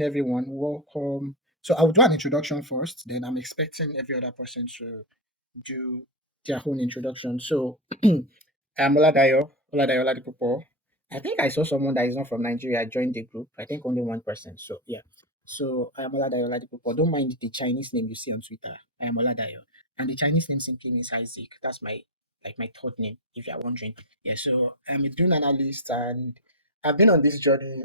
Everyone, welcome. So I'll do an introduction first, then I'm expecting every other person to do their own introduction. So I'm Oladayo Oladipupo. I think I saw someone that is not from Nigeria join the group. I think only one person. So yeah. So I am Oladayo Oladipupo. Don't mind the Chinese name you see on Twitter. I am Oladayo. And the Chinese name simply means Isaac. That's my third name, if you're wondering. Yeah, so I'm a Dune analyst and I've been on this journey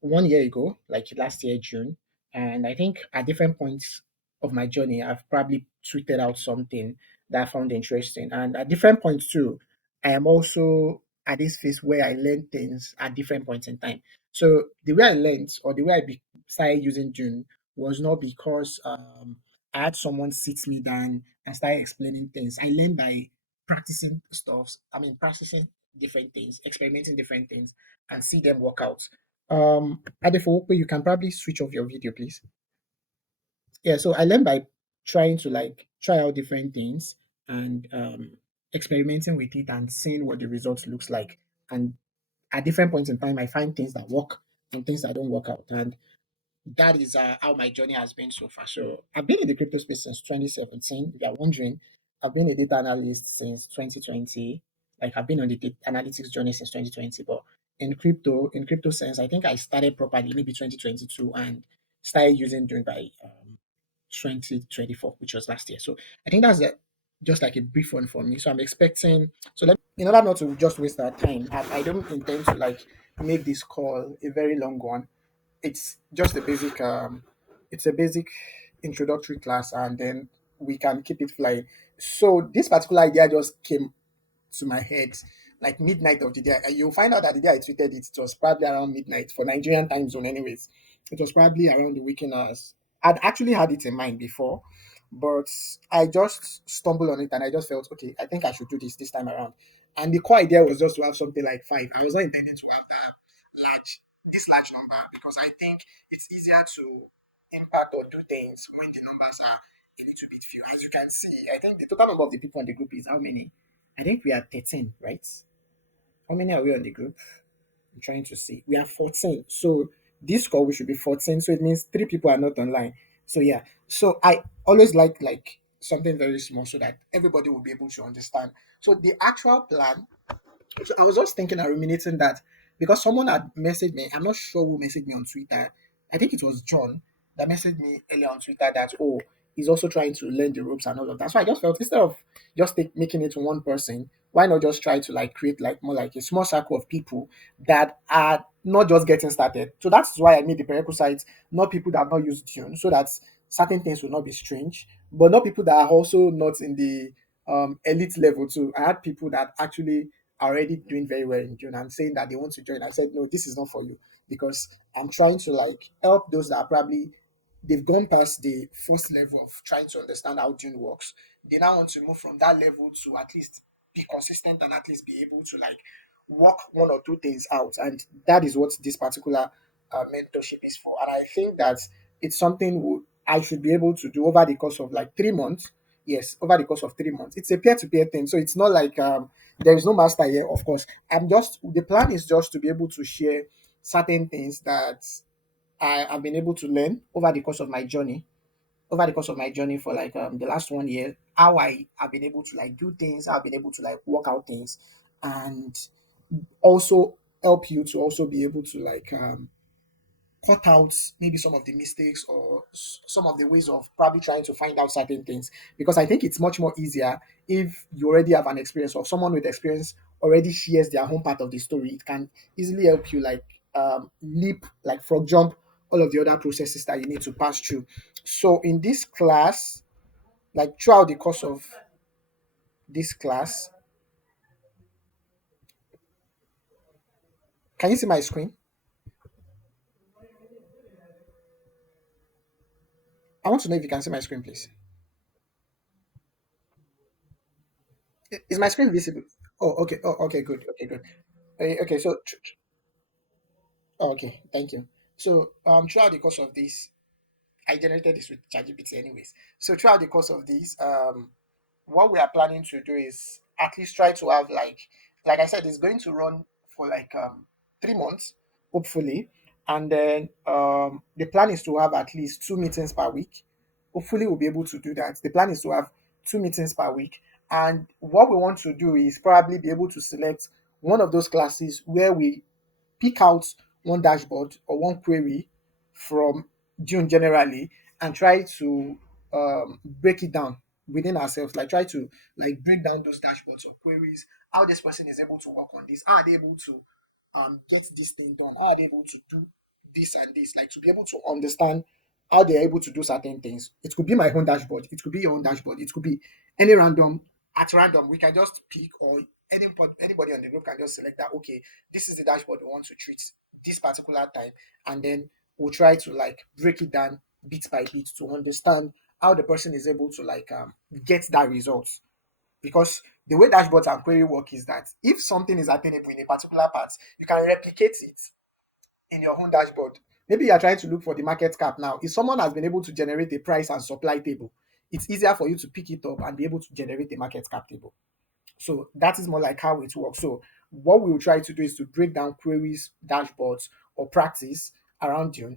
1 year ago, like last year, June. And I think at different points of my journey, I've probably tweeted out something that I found interesting. And at different points too, I am also at this phase where I learn things at different points in time. So the way I learned or the way started using June was not because I had someone sit me down and start explaining things. I learned by practicing stuff. I mean, practicing different things, experimenting different things, and see them work out. Adefowope, you can probably switch off your video, please. Yeah, so I learned by trying to try out different things and experimenting with it and seeing what the results looks like. And at different points in time, I find things that work and things that don't work out. And that is how my journey has been so far. So I've been in the crypto space since 2017. If you're wondering, I've been a data analyst since 2020. Like I've been on the data analytics journey since 2020. But in crypto sense, I think I started properly maybe 2022 and started using Dune by 2024, which was last year. So I think that's just like a brief one for me. So I'm expecting. So in order not to just waste our time, I don't intend to make this call a very long one. It's just a basic it's a basic introductory class, and then we can keep it flying. So this particular idea just came to my head like midnight of the day. And you'll find out that the day I tweeted it, it was probably around midnight for Nigerian time zone anyways. It was probably around the weekend hours. I'd actually had it in mind before, but I just stumbled on it and I just felt okay, I think I should do this time around. And the core idea was just to have something like five. I was not intending to have large number, because I think it's easier to impact or do things when the numbers are a little bit few. As you can see, I think the total number of the people in the group is how many? I think we are 13, right? How many are we on the group? I'm trying to see. We are 14. So this call we should be 14. So it means three people are not online. So yeah. So I always like something very small so that everybody will be able to understand. So the actual plan, so I was just thinking and ruminating that because someone had messaged me, I'm not sure who messaged me on Twitter. I think it was John that messaged me earlier on Twitter that he's also trying to learn the ropes and all of that. So I just felt instead of making it one person, why not just try to create more like a small circle of people that are not just getting started. So that's why I made the prerequisites, not people that have not used Tune, so that certain things will not be strange, but not people that are also not in the elite level too. I had people that actually are already doing very well in June and saying that they want to join. I said, no, this is not for you, because I'm trying to help those that are probably they've gone past the first level of trying to understand how June works. They now want to move from that level to at least be consistent and at least be able to work one or two things out. And that is what this particular mentorship is for. And I think that it's something I should be able to do over the course of 3 months. Yes, over the course of 3 months. It's a peer-to-peer thing. So it's not there is no master here, of course. The plan is just to be able to share certain things that I have been able to learn over the course of my journey. Over the course of my journey for the last 1 year, how I have been able to do things, how I've been able to work out things, and also help you to also be able to cut out maybe some of the mistakes or some of the ways of probably trying to find out certain things, because I think it's much more easier if you already have an experience or someone with experience already shares their own part of the story. It can easily help you leap, frog jump all of the other processes that you need to pass through. So in this class, throughout the course of this class, can you see my screen? I want to know if you can see my screen, please. Is my screen visible? Oh, okay. Oh, okay, good. Okay, good. Okay, so oh, okay, thank you. So, throughout the course of this, I generated this with ChatGPT, anyways. So, throughout the course of this, what we are planning to do is at least try to have like I said, it's going to run for 3 months, hopefully. And then the plan is to have at least 2 meetings per week. Hopefully, we'll be able to do that. The plan is to have 2 meetings per week. And what we want to do is probably be able to select one of those classes where we pick out one dashboard or one query from June generally and try to break it down within ourselves. Like try to like break down those dashboards or queries, how this person is able to work on this, how are they able to get this thing done, how are they able to do this and this, like to be able to understand how they're able to do certain things. It could be my own dashboard, it could be your own dashboard, it could be any random at random. We can just pick or anybody on the group can just select that okay, this is the dashboard we want to treat this particular time, and then we'll try to like break it down bit by bit to understand how the person is able to like get that result. Because the way dashboards and query work is that if something is attainable in a particular part, you can replicate it in your own dashboard. Maybe you're trying to look for the market cap now. If someone has been able to generate a price and supply table, it's easier for you to pick it up and be able to generate a market cap table. So that is more like how it works. So what we will try to do is to break down queries, dashboards, or practice around you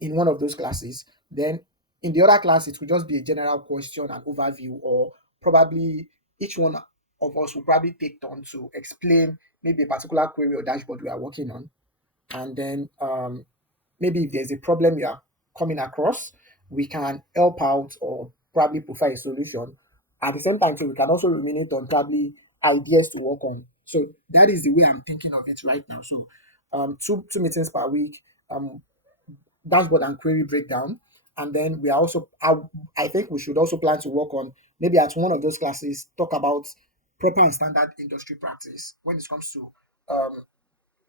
in one of those classes. Then in the other class, it will just be a general question and overview, or probably each one of us will probably take turn to explain maybe a particular query or dashboard we are working on. And then maybe if there's a problem you are coming across, we can help out or probably provide a solution. At the same time, too, we can also ruminate on probably ideas to work on. So that is the way I'm thinking of it right now. So two meetings per week, um, dashboard and query breakdown, and then we are also I think we should also plan to work on maybe at one of those classes talk about proper and standard industry practice when it comes to um,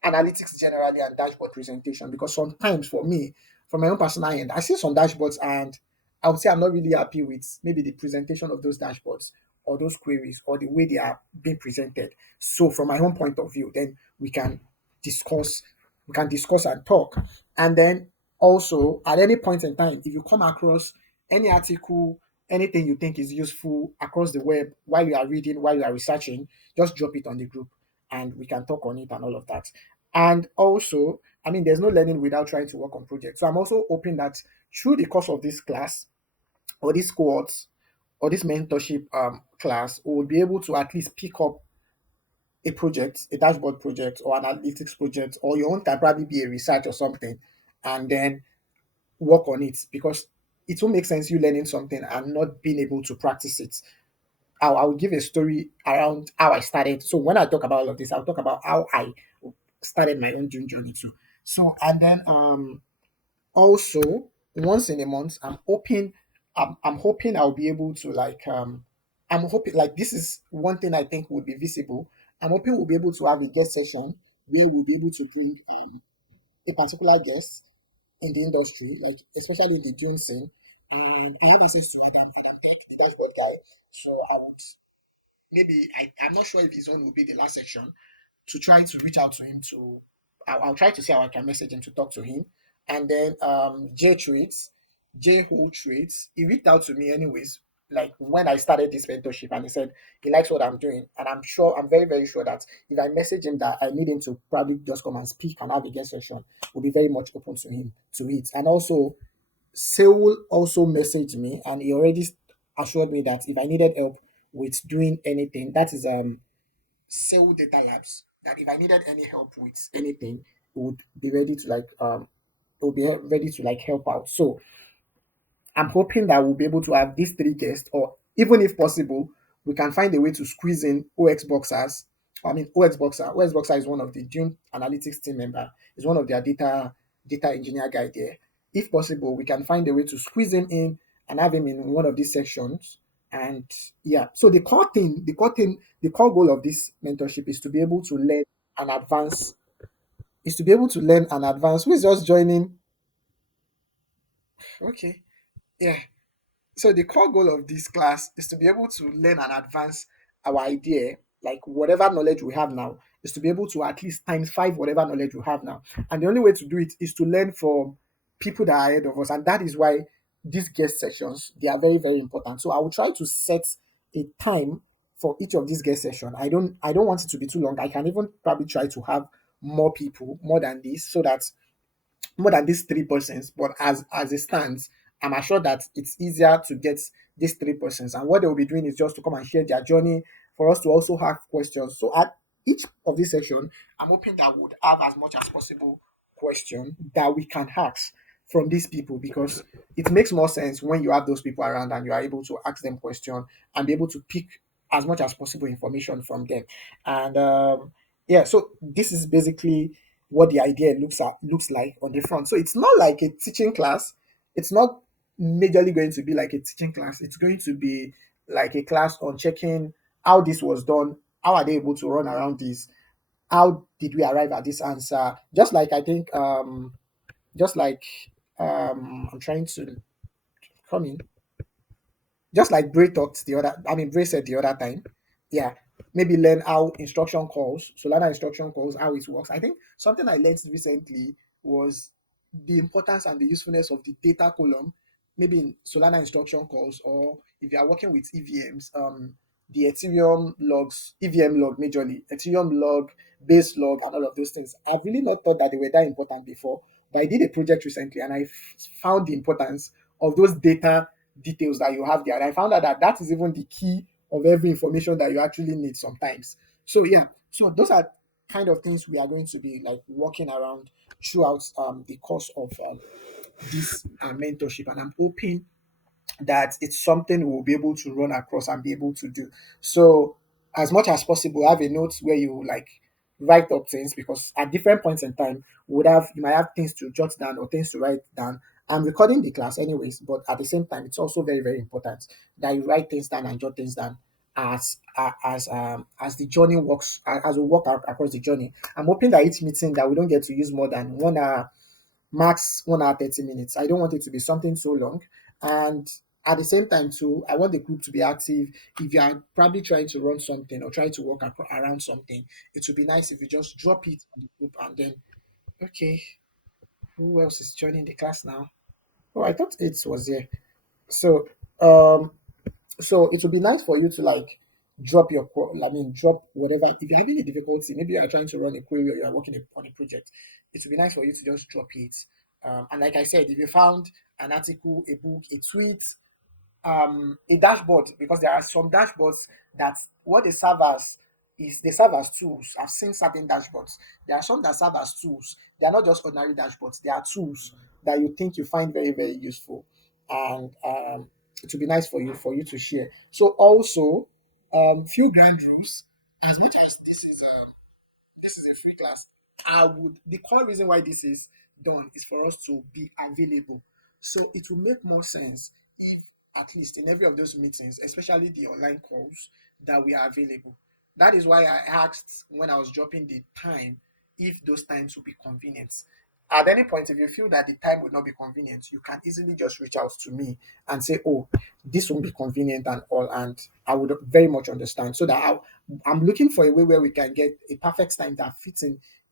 analytics generally and dashboard presentation, because sometimes for me, from my own personal end, I see some dashboards and I would say I'm not really happy with maybe the presentation of those dashboards or those queries or the way they are being presented. So from my own point of view, then discuss, we can discuss and talk. And then also at any point in time, if you come across any article, anything you think is useful across the web while you are reading, while you are researching, just drop it on the group and we can talk on it and all of that. And also, I mean, there's no learning without trying to work on projects. So I'm also hoping that through the course of this class or this cohort or this mentorship class, we will be able to at least pick up a project, a dashboard project or analytics project, or your own can probably be a research or something, and then work on it, because it won't make sense you learning something and not being able to practice it. I'll give a story around how I started. So when I talk about all of this, I'll talk about how I started my own June journey too. So and then also once in a month, I'm hoping I'll be able to like I'm hoping like this is one thing I think would be visible. I'm hoping we'll be able to have a guest session where we'll be able to bring a particular guest in the industry, like especially in the Dune scene. And I have access to Adam Egg, the dashboard guy. So I would maybe I'm not sure if his own will be the last section, to try to reach out to him to I'll try to see how I can message him to talk to him. And then J Who Trades, he reached out to me anyways, like when I started this mentorship, and he said he likes what I'm doing. And I'm very, very sure that if I message him that I need him to probably just come and speak and have a guest session, will be very much open to him to it. And also Seoul also messaged me and he already assured me that if I needed help with doing anything, that is Seoul Data Labs, that if I needed any help with anything, it would be ready to like it would be ready to like help out. So I'm hoping that we'll be able to have these three guests, or even if possible, we can find a way to squeeze in OX Boxers. I mean, OX Boxer. OX Boxer is one of the Dune Analytics team member. Is one of their data engineer guy there. If possible, we can find a way to squeeze him in and have him in one of these sections. And yeah, so the core goal of this mentorship is to be able to learn and advance. Is to be able to learn and advance. Who is just joining? Okay, yeah. So the core goal of this class is to be able to learn and advance our idea, like whatever knowledge we have now, is to be able to at least times five whatever knowledge we have now. And the only way to do it is to learn from people that are ahead of us. And that is why these guest sessions, they are very, very important. So I will try to set a time for each of these guest sessions. I don't want it to be too long. I can even probably try to have more people, more than this, so that more than these 3 persons, but as it stands, I'm assured that it's easier to get these 3 persons. And what they will be doing is just to come and share their journey for us to also have questions. So at each of this section, I'm hoping that we would have as much as possible question that we can ask from these people, because it makes more sense when you have those people around and you are able to ask them question and be able to pick as much as possible information from them. And yeah, so this is basically what the idea looks like on the front. So it's not like a teaching class. It's not majorly going to be like a teaching class. It's going to be like a class on checking how this was done. How are they able to run around this? How did we arrive at this answer? Just like I think, just like I'm trying to come in. Just like Bray said the other time, yeah, maybe learn how instruction calls, Solana instruction calls, how it works. I think something I learned recently was the importance and the usefulness of the data column, maybe in Solana instruction calls, or if you are working with EVMs, the Ethereum logs, EVM log majorly, Ethereum log, base log, and all of those things. I've really not thought that they were that important before, but I did a project recently and found the importance of those data details that you have there. And I found out that that is even the key of every information that you actually need sometimes. So yeah, so those are kind of things we are going to be like working around throughout the course of this mentorship, and I'm hoping that it's something we'll be able to run across and be able to do. So, as much as possible, have a note where you like write up things, because at different points in time, you might have things to jot down or things to write down. I'm recording the class anyways, but at the same time, it's also very very important that you write things down and jot things down as the journey works, as we walk out across the journey. I'm hoping that each meeting that we don't get to use more than 1 hour, max 1 hour 30 minutes. I don't want it to be something so long. And at the same time, too, I want the group to be active. If you are probably trying to run something or trying to work around something, it would be nice if you just drop it on the group and then, okay, who else is joining the class now? Oh, I thought it was here. So, um, so it would be nice for you to like drop whatever. If you're having a difficulty, maybe you're trying to run a query or you're working on a project, it would be nice for you to just drop it. And like I said, if you found an article, a book, a tweet, a dashboard, because there are some dashboards that what they serve as is they serve as tools. I've seen certain dashboards. There are some that serve as tools. They are not just ordinary dashboards. They are tools that you think you find very very useful, and it would be nice for you to share. So also, few grand rules. As much as this is a free class. The core reason why this is done is for us to be available. So it will make more sense if at least in every of those meetings, especially the online calls, that we are available. That is why I asked when I was dropping the time if those times would be convenient. At any point, if you feel that the time would not be convenient, you can easily just reach out to me and say, "Oh, this won't be convenient and all," and I would very much understand. So that I'm looking for a way where we can get a perfect time that fits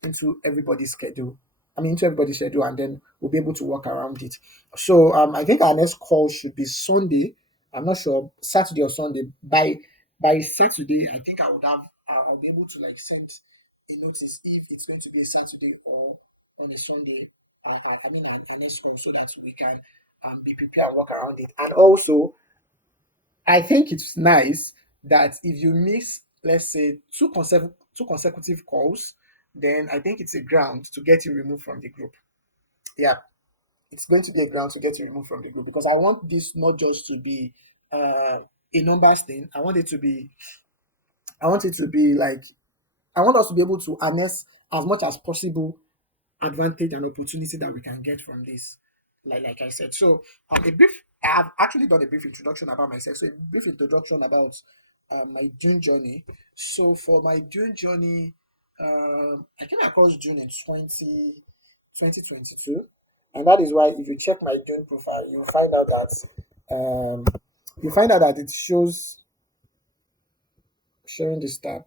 into everybody's schedule. I mean, into everybody's schedule, and then we'll be able to work around it. So I think our next call should be Sunday. I'm not sure, Saturday or Sunday. By Saturday, I think I'll be able to like send a notice if it's going to be a Saturday or on a Sunday. I mean, our next call, so that we can be prepared and work around it. And also, I think it's nice that if you miss, let's say, two consecutive calls, then I think it's a ground to get you removed from the group. Yeah, it's going to be a ground to get you removed from the group, because I want this not just to be a numbers thing. I want it to be like, I want us to be able to harness as much as possible advantage and opportunity that we can get from this. Like I said, so a brief. I have actually done a brief introduction about myself. So a brief introduction about my Dune journey. So for my Dune journey, I came across Dune in 2022, and that is why if you check my Dune profile, um, you find out that it shows sharing this tab.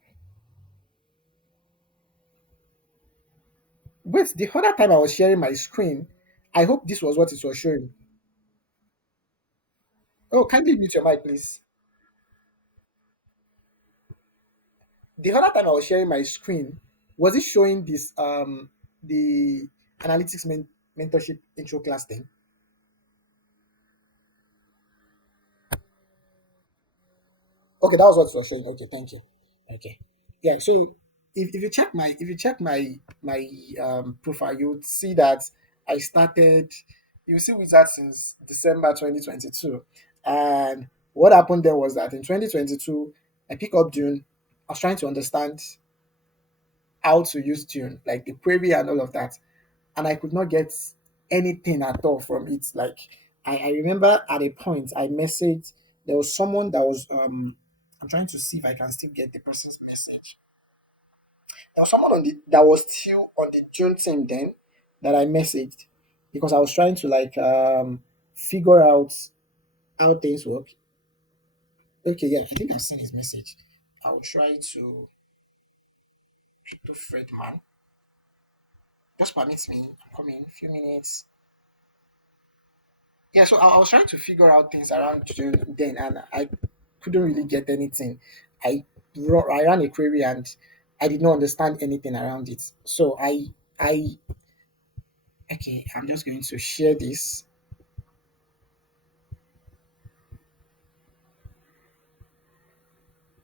Wait, the other time I was sharing my screen, I hope this was what it was showing. Oh, kindly mute your mic, please. The other time I was sharing my screen, was it showing this the analytics mentorship intro class then? Okay, that was what it was saying. Okay, thank you. Okay. Yeah, so if you check my profile, you would see that I started you see Wizard since December 2022. And what happened there was that in 2022, I picked up Dune. I was trying to understand how to use Dune, like the query and all of that. And I could not get anything at all from it. Like I remember at a point I messaged there was someone that was I'm trying to see if I can still get the person's message. There was someone on the that was still on the June team then that I messaged because I was trying to like figure out how things work. Okay, yeah, I think I've seen his message. I'll try to crypto Fredman. Just permit me. I'm coming. Few minutes. Yeah, so I was trying to figure out things around June then, and I couldn't really get anything. I ran a query and I did not understand anything around it. So I okay, I'm just going to share this.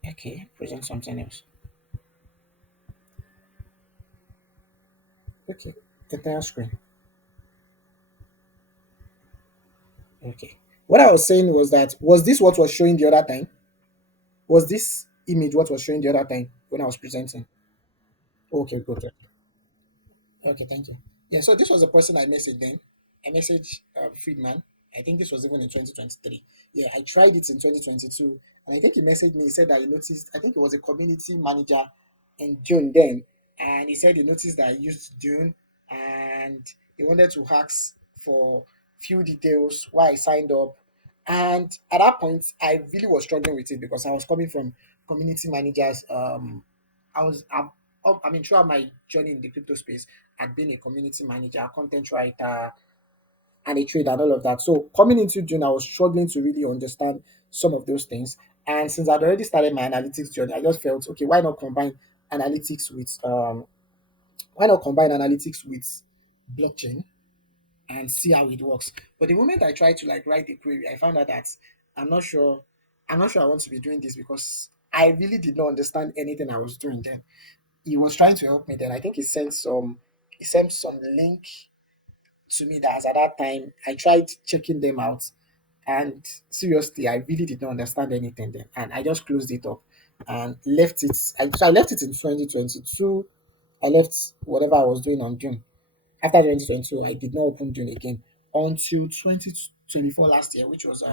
Okay, present something else. Okay, entire screen. Okay. What I was saying was that was this what was showing the other time? Was this image what was showing the other time when I was presenting? Okay, good. Okay, thank you. Yeah, so this was the person I messaged then. I messaged Friedman. I think this was even in 2023. Yeah, I tried it in 2022. And I think he messaged me. He said that he noticed, I think it was a community manager in June then. And he said he noticed that I used June and he wanted to ask for few details why I signed up. And at that point, I really was struggling with it because I was coming from community managers. I was, I mean, throughout my journey in the crypto space, I'd been a community manager, content writer, and a trader, and all of that. So coming into June, I was struggling to really understand some of those things. And since I'd already started my analytics journey, I just felt okay. Analytics with why not combine analytics with blockchain and see how it works? But the moment I tried to like write a query, I found out that I'm not sure. I'm not sure I want to be doing this because I really did not understand anything I was doing then. He was trying to help me then. I think he sent some link to me that as at that time I tried checking them out, and seriously I really did not understand anything then, and I just closed it up and left it. So I left it in 2022. I left whatever I was doing on Dune. After 2022 I did not open Dune again until 2024 last year, which was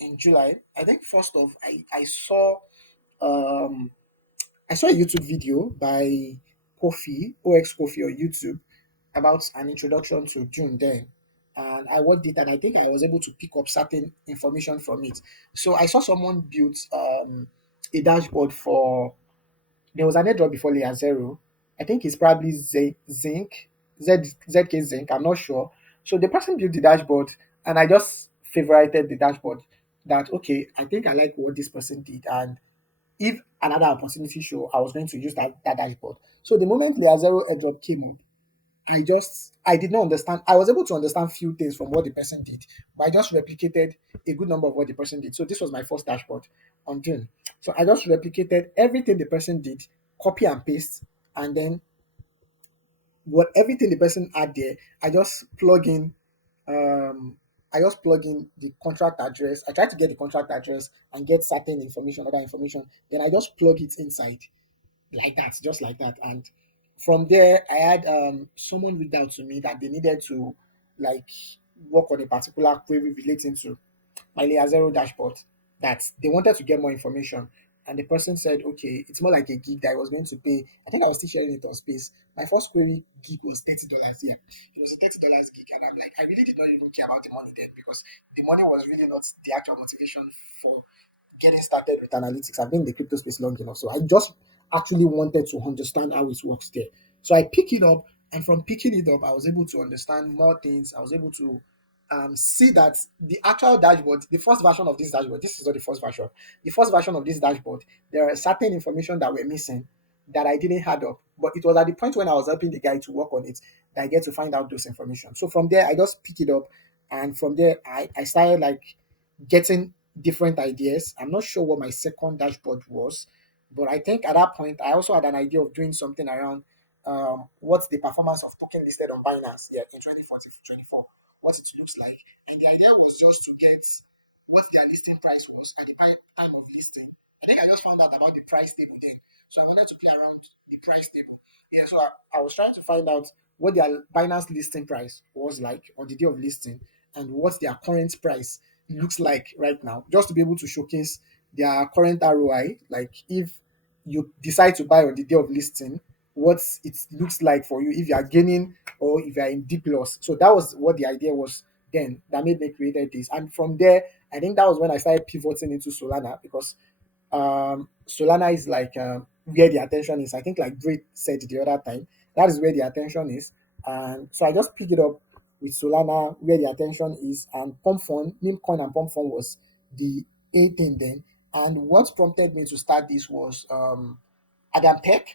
in July. I think first of um I saw a YouTube video by Coffee on YouTube about an introduction to June then. And I watched it and I think I was able to pick up certain information from it. So I saw someone built a dashboard for there was an airdrop before layer zero. I think it's probably Zinc, ZK Zinc, I'm not sure. So the person built the dashboard and I just favorited the dashboard that okay, I think I like what this person did, and if another opportunity show, I was going to use that dashboard. So the moment layer zero airdrop came up, I did not understand. I was able to understand few things from what the person did, but I just replicated a good number of what the person did. So this was my first dashboard on June. So I just replicated everything the person did, copy and paste, and then what everything the person had there, I just plug in um the contract address. I try to get the contract address and get certain information, other information. Then I just plug it inside like that, just like that. And from there, I had someone reach out to me that they needed to like work on a particular query relating to my layer zero dashboard, that they wanted to get more information. And the person said, okay, it's more like a gig that I was going to pay. I think I was still sharing it on space. My first query gig was $30. Yeah, it was a $30 gig. And I'm like, I really did not even care about the money then because the money was really not the actual motivation for getting started with analytics. I've been in the crypto space long enough. So I just actually wanted to understand how it works there. So I pick it up, and from picking it up, I was able to understand more things. I was able to see that the actual dashboard, the first version of this dashboard, this is not the first version. The first version of this dashboard, there are certain information that were missing that I didn't add up. But it was at the point when I was helping the guy to work on it that I get to find out those information. So from there, I just pick it up, and from there, I started like getting different ideas. I'm not sure what my second dashboard was, but I think at that point, I also had an idea of doing something around what's the performance of token listed on Binance, yeah, in 2024, what it looks like. And the idea was just to get what their listing price was at the time of listing. I think I just found out about the price table then. So I wanted to play around the price table. Yeah, so I was trying to find out what their Binance listing price was like on the day of listing, and what their current price looks like right now, just to be able to showcase their current ROI. Like if you decide to buy on the day of listing, what it looks like for you if you are gaining or if you are in deep loss. So that was what the idea was then that made me created this. And from there, I think that was when I started pivoting into Solana, because Solana is like where the attention is. I think, like Great said the other time, that is where the attention is. And so I just picked it up with Solana, where the attention is, and Pump Fund, meme coin and Pump Fund was the A thing then. And what prompted me to start this was Adam Tech,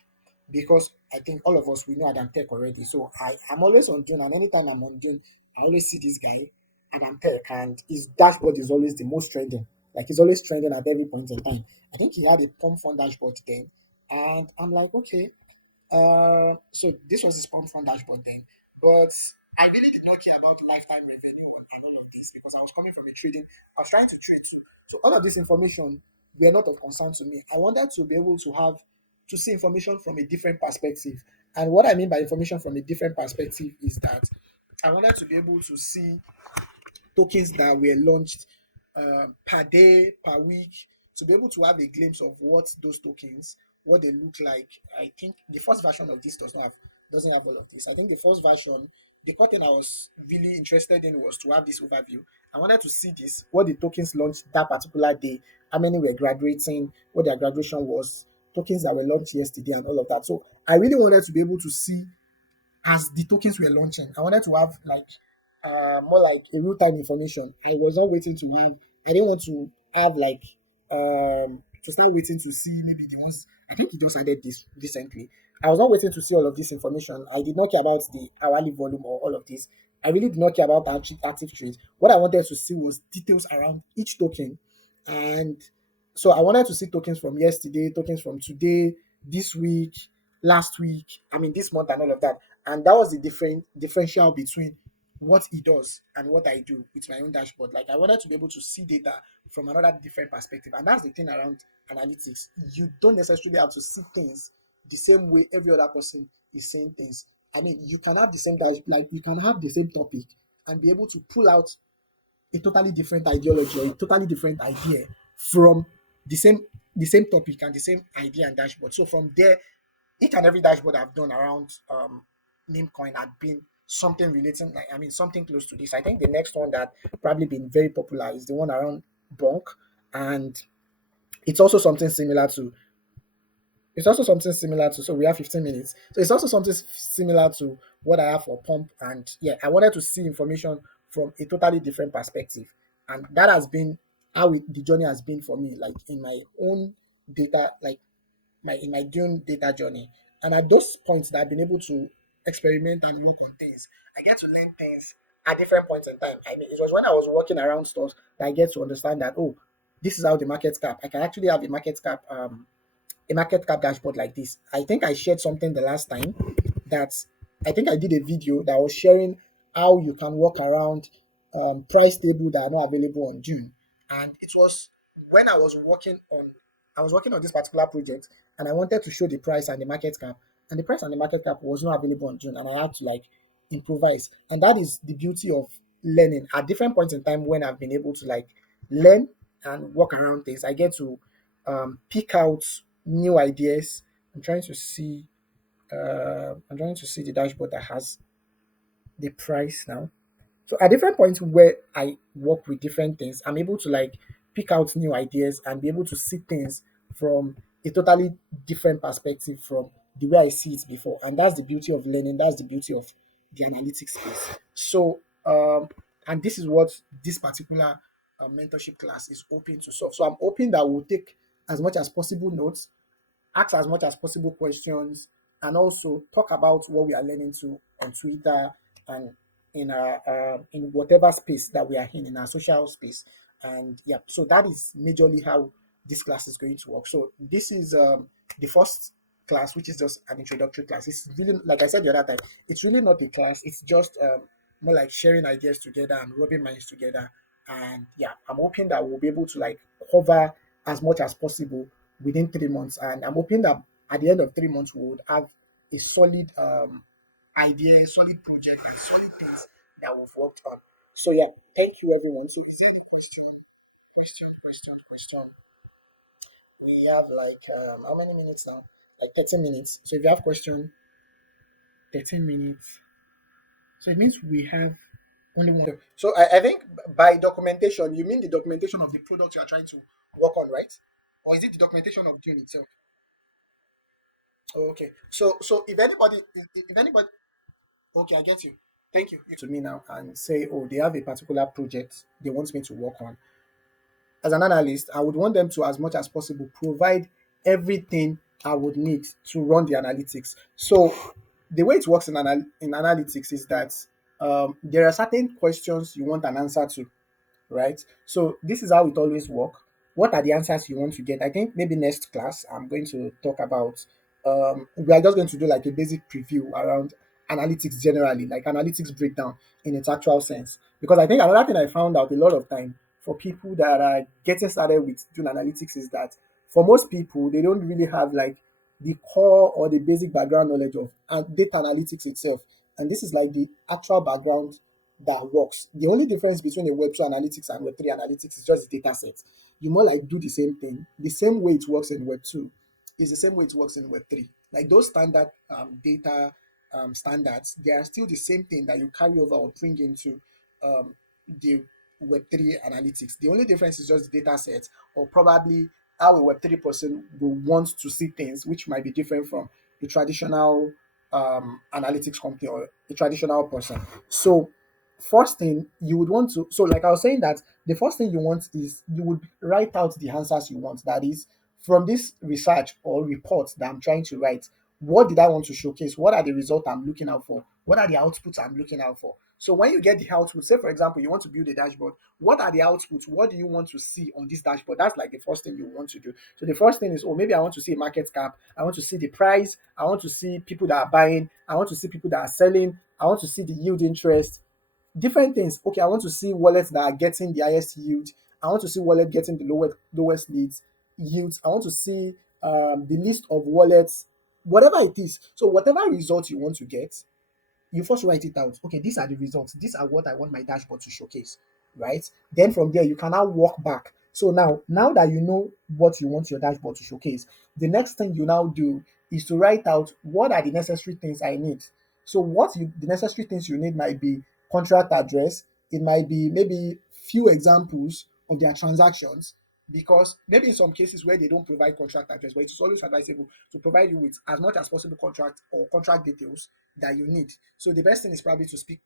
because I think all of us we know Adam Tech already. So I'm always on Dune, and anytime I'm on Dune, I always see this guy, Adam Tech, and his dashboard is always the most trending. Like he's always trending at every point in time. I think he had a pump fund dashboard then, and I'm like, okay, so this was his pump fund dashboard then, but I really did not care about lifetime revenue and all of this, because I was coming from a trading. I was trying to trade too, so all of this information were not of concern to me. I wanted to be able to have to see information from a different perspective, and what I mean by information from a different perspective is that I wanted to be able to see tokens that were launched per day, per week, to be able to have a glimpse of what those tokens, what they look like. I think the first version of this doesn't have all of this. I think the first version, the content I was really interested in was to have this overview. I wanted to see this, what the tokens launched that particular day, how many were graduating, what their graduation was, tokens that were launched yesterday, and all of that. So I really wanted to be able to see as the tokens were launching. I wanted to have like more like a real time information. I was not waiting to have. I didn't want to have like to start waiting to see maybe the ones. I think he just added this recently. I was not waiting to see all of this information. I did not care about the hourly volume or all of this. I really did not care about active trades. What I wanted to see was details around each token, and so I wanted to see tokens from yesterday, tokens from today, this week, last week. I mean, this month and all of that. And that was the differential between what he does and what I do with my own dashboard. Like I wanted to be able to see data from another different perspective. And that's the thing around analytics. You don't necessarily have to see things the same way every other person is seeing things. I mean, you can have the same like you can have the same topic and be able to pull out a totally different ideology or a totally different idea from the same the same topic and the same idea and dashboard. So from there, each and every dashboard I've done around meme coin had been something relating, like I mean something close to this. I think the next one that probably been very popular is the one around Bonk, and it's also something similar to so we have 15 minutes. So it's also something similar to what I have for Pump. And yeah, I wanted to see information from a totally different perspective. And that has been how the journey has been for me, like in my own data, like my in my Dune data journey. And at those points that I've been able to experiment and work on things, I get to learn things at different points in time. I mean, it was when I was walking around stores that I get to understand that, oh, this is how the market cap. I can actually have a market cap dashboard like this. I think I shared something the last time that I think I did a video that was sharing how you can walk around price table that are not available on Dune. And it was when I was working on this particular project, and I wanted to show the price and the market cap. And the price and the market cap was not available on Dune, and I had to like improvise. And that is the beauty of learning. At different points in time when I've been able to like learn and walk around things, I get to pick out new ideas. I'm trying to see the dashboard that has the price now. So at different points where I work with different things, I'm able to like pick out new ideas and be able to see things from a totally different perspective from the way I see it before. And that's the beauty of learning. That's the beauty of the analytics space. So and this is what this particular mentorship class is hoping to solve. So I'm hoping that we'll take as much as possible notes ask as much as possible questions, and also talk about what we are learning to on Twitter and in whatever space that we are in our social space. And yeah, so that is majorly how this class is going to work. So this is the first class, which is just an introductory class. It's really, like I said the other time, it's really not a class. It's just more like sharing ideas together and rubbing minds together. And yeah, I'm hoping that we'll be able to like cover as much as possible within 3 months. And I'm hoping that at the end of 3 months, we would have a solid idea, solid project, and solid things that we've worked on. So yeah, thank you everyone. So is there any question? We have like how many minutes now? Like 13 minutes. So if you have question, 13 minutes. So it means we have only one. So I think by documentation, you mean the documentation of the product you are trying to work on, right? Or is it the documentation of Dune itself? Okay. So if anybody, okay, I get you. Thank you. To me now and say, oh, they have a particular project they want me to work on. As an analyst, I would want them to, as much as possible, provide everything I would need to run the analytics. So the way it works in analytics is that there are certain questions you want an answer to, right? So this is how it always work. What are the answers you want to get? I think maybe next class I'm going to talk about. We are just going to do like a basic preview around analytics generally, like analytics breakdown in its actual sense. Because I think another thing I found out a lot of time for people that are getting started with doing analytics is that for most people they don't really have like the core or the basic background knowledge of data analytics itself. And this is like the actual background that works. The only difference between a Web2 analytics and Web3 analytics is just the data set. You more like do the same thing. The same way it works in Web2 is the same way it works in Web3. Like those standard data standards, they are still the same thing that you carry over or bring into the Web3 analytics. The only difference is just the data set, or probably how a Web3 person will want to see things, which might be different from a traditional analytics company or a traditional person. So first thing you would want to, so like I was saying, that the first thing you want is you would write out the answers you want. That is, from this research or report that I'm trying to write, what did I want to showcase? What are the results I'm looking out for? What are the outputs I'm looking out for? So when you get the output, say for example you want to build a dashboard, what are the outputs? What do you want to see on this dashboard? That's like the first thing you want to do. So the first thing is, oh, maybe I want to see a market cap, I want to see the price, I want to see people that are buying, I want to see people that are selling, I want to see the yield interest, different things. Okay, I want to see wallets that are getting the highest yield. I want to see wallet getting the lowest leads yields. I want to see the list of wallets, whatever it is. So whatever result you want to get, you first write it out. Okay, these are the results. These are what I want my dashboard to showcase, right? Then from there, you can now walk back. So now that you know what you want your dashboard to showcase, the next thing you now do is to write out what are the necessary things I need. So the necessary things you need might be contract address. It might be maybe few examples of their transactions, because maybe in some cases where they don't provide contract address, but it's always advisable to provide you with as much as possible contract or contract details that you need. So the best thing is probably to speak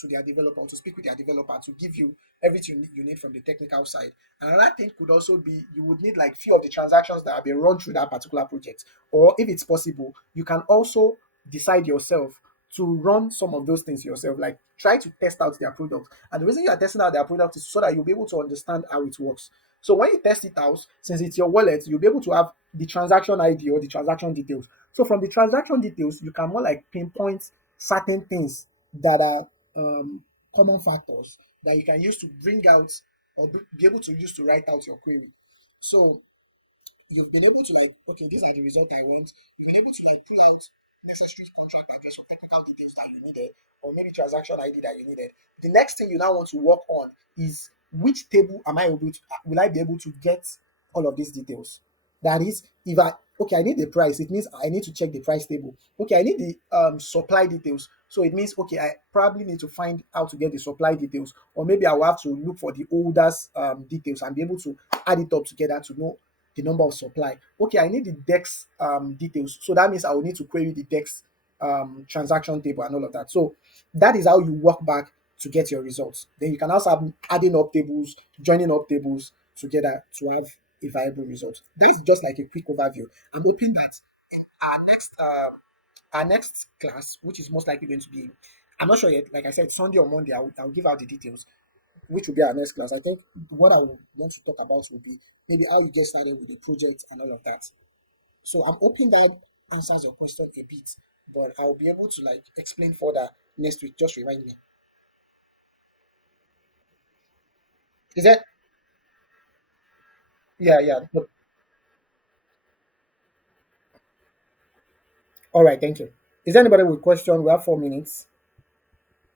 to their developer, to speak with their developer to give you everything you need from the technical side. And another thing could also be you would need like few of the transactions that have been run through that particular project. Or if it's possible, you can also decide yourself to run some of those things yourself, like try to test out their product. And the reason you are testing out their product is so that you'll be able to understand how it works. So when you test it out, since it's your wallet, you'll be able to have the transaction ID or the transaction details. So from the transaction details, you can more like pinpoint certain things that are um, common factors that you can use to bring out or be able to use to write out your query. So you've been able to like, okay, these are the results I want. You've been able to like pull out necessary contract address or technical details that you needed, or maybe transaction ID that you needed. The next thing you now want to work on is which table am I able to will I be able to get all of these details? That is, if I okay, I need the price, it means I need to check the price table. Okay, I need the supply details. So it means okay, I probably need to find how to get the supply details, or maybe I will have to look for the holders details and be able to add it up together to know the number of supply. Okay, I need the DEX details. So that means I will need to query the DEX transaction table and all of that. So that is how you work back to get your results. Then you can also have adding up tables, joining up tables together to have a viable result. That's just like a quick overview. I'm hoping that in our next class, which is most likely going to be, I'm not sure yet. Like I said, Sunday or Monday, I'll give out the details, which will be our next class. I think what I would want to talk about will be maybe how you get started with the project and all of that. So I'm hoping that answers your question a bit, but I'll be able to like explain further next week. Just remind me. Is that yeah, yeah. But, all right, thank you. Is there anybody with question? We have 4 minutes.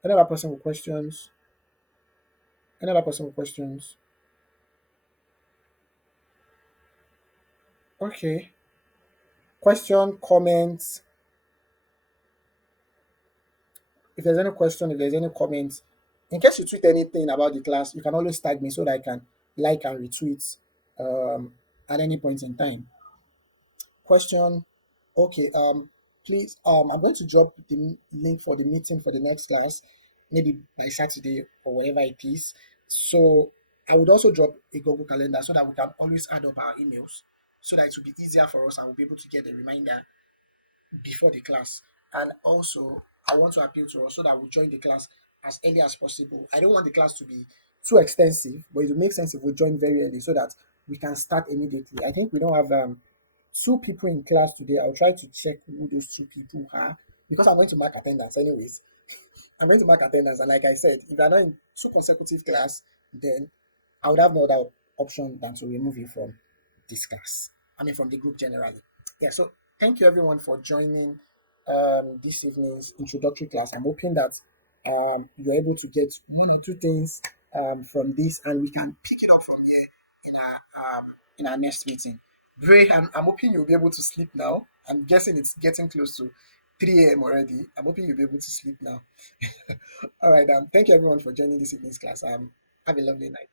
Another person with questions. Another person with questions. Okay. Question, comments. If there's any question, if there's any comments, in case you tweet anything about the class, you can always tag me so that I can like and retweet um, at any point in time. Question. Okay. Please. I'm going to drop the link for the meeting for the next class, maybe by Saturday or whatever it is. So I would also drop a Google Calendar so that we can always add up our emails, so that it will be easier for us. I will be able to get a reminder before the class. And also, I want to appeal to us so that we join the class as early as possible. I don't want the class to be too extensive, but it will make sense if we join very early so that we can start immediately. I think we don't have two people in class today. I'll try to check who those two people are because I'm going to mark attendance anyways. I'm going to mark attendance, and like I said, if you're not in two consecutive class, then I would have no other option than to remove you from this class. I mean, from the group generally. Yeah. So thank you everyone for joining this evening's introductory class. I'm hoping that you're able to get one or two things from this, and we can pick it up from here in our next meeting. Bray, I'm hoping you'll be able to sleep now. I'm guessing it's getting close to 3 a.m. already. I'm hoping you'll be able to sleep now. All right. Thank you everyone for joining this evening's class. Have a lovely night.